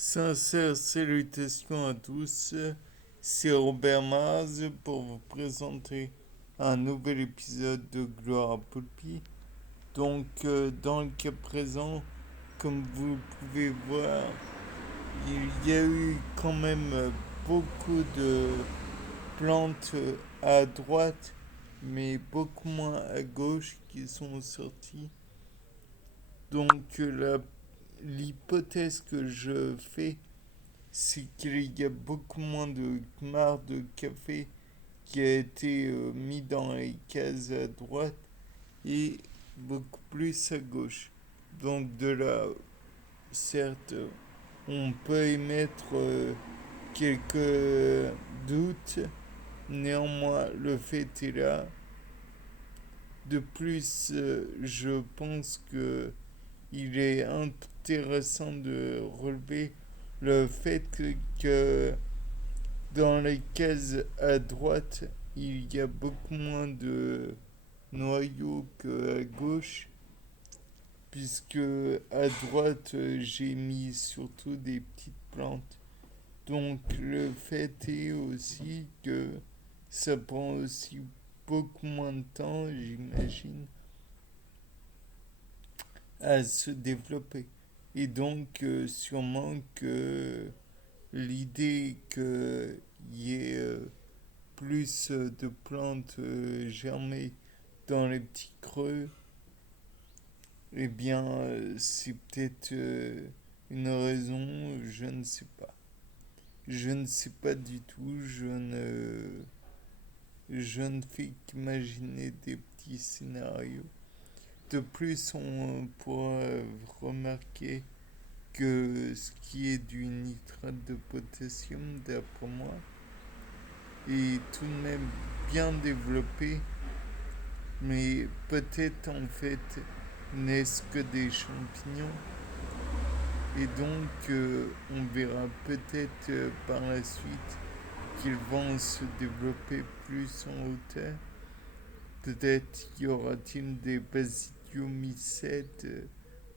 Sincères salutations à tous, c'est Robert Maz pour vous présenter un nouvel épisode de Gloire à Poulpi. Dans le cas présent, comme vous pouvez voir, il y a eu quand même beaucoup de plantes à droite, mais beaucoup moins à gauche qui sont sorties. L'hypothèse que je fais, c'est qu'il y a beaucoup moins de marc de café qui a été mis dans les cases à droite et beaucoup plus à gauche. Donc de là, certes, on peut émettre quelques doutes, néanmoins le fait est là. De plus, je pense que il est intéressant de relever le fait que dans les cases à droite, il y a beaucoup moins de noyaux qu'à gauche, puisque à droite, j'ai mis surtout des petites plantes. Donc le fait est aussi que ça prend aussi beaucoup moins de temps, j'imagine, à se développer. Et donc sûrement que l'idée qu'il y ait plus de plantes germées dans les petits creux, eh bien, c'est peut-être une raison, je ne sais pas. Je ne sais pas du tout, je ne fais qu'imaginer des petits scénarios. De plus, on pourra remarquer que ce qui est du nitrate de potassium, d'après moi, est tout de même bien développé, mais peut-être en fait n'est-ce que des champignons. Et donc on verra peut-être par la suite qu'ils vont se développer plus en hauteur. Peut-être y aura-t-il des basidiomycètes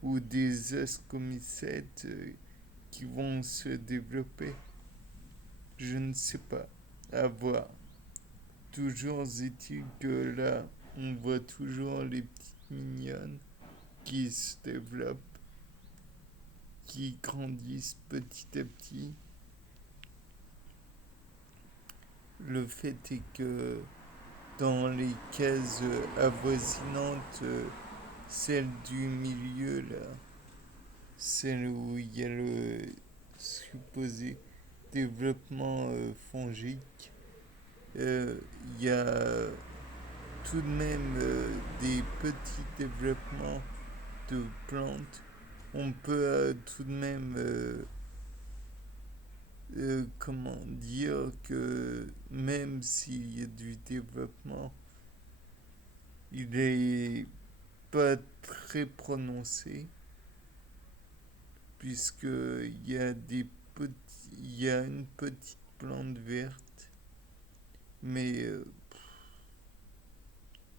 ou des ascomycètes qui vont se développer. Je ne sais pas. À voir. Toujours est-il que là, on voit toujours les petites mignonnes qui se développent, qui grandissent petit à petit. Le fait est que dans les cases avoisinantes, celle du milieu, là, celle où il y a le supposé développement fongique, il y a tout de même des petits développements de plantes. On peut tout de même, comment dire, que même s'il y a du développement, il est pas très prononcé, puisqu'il y a il y a une petite plante verte, mais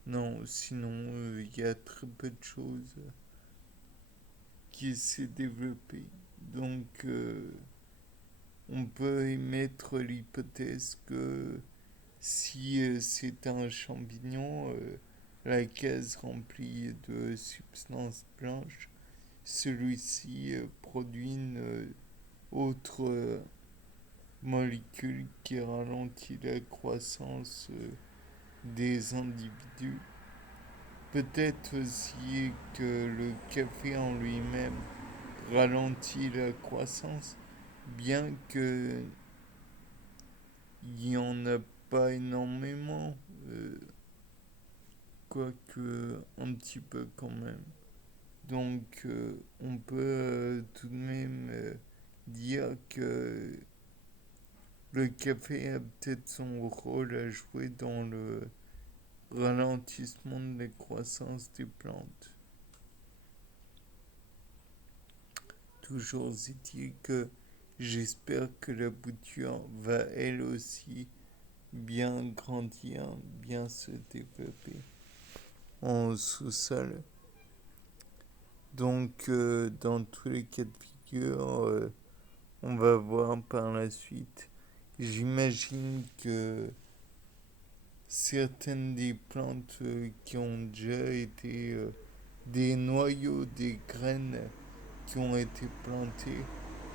non, sinon il y a très peu de choses qui s'est développé. Donc on peut émettre l'hypothèse que si c'est un champignon, la case remplie de substances blanches, celui-ci produit une autre molécule qui ralentit la croissance des individus. Peut-être aussi que le café en lui-même ralentit la croissance, bien que il n'y en a pas énormément, quoique un petit peu quand même. Donc on peut tout de même dire que le café a peut-être son rôle à jouer dans le ralentissement de la croissance des plantes. Toujours est-il que j'espère que la bouture va elle aussi bien grandir, bien se développer en sous-sol. Donc dans tous les cas de figure, va voir par la suite. J'imagine que certaines des plantes qui ont déjà été des noyaux, des graines qui ont été plantées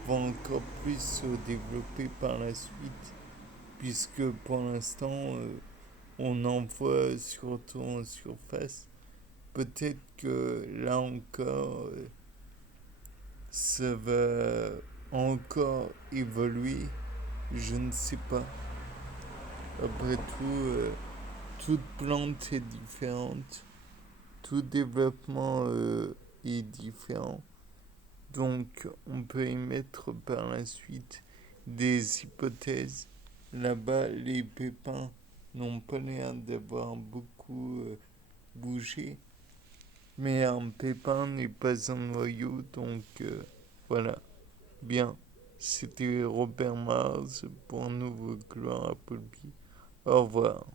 vont encore plus se développer par la suite, puisque pour l'instant, on en voit surtout en surface. Peut-être que là encore, ça va encore évoluer, je ne sais pas. Après tout, toute plante est différente, tout développement est différent. Donc on peut émettre par la suite des hypothèses. Là-bas, les pépins n'ont pas l'air d'avoir beaucoup bougé. Mais un pépin n'est pas un noyau, donc voilà. Bien, c'était Robert Mars pour un nouveau Gloire Appleby. Au revoir.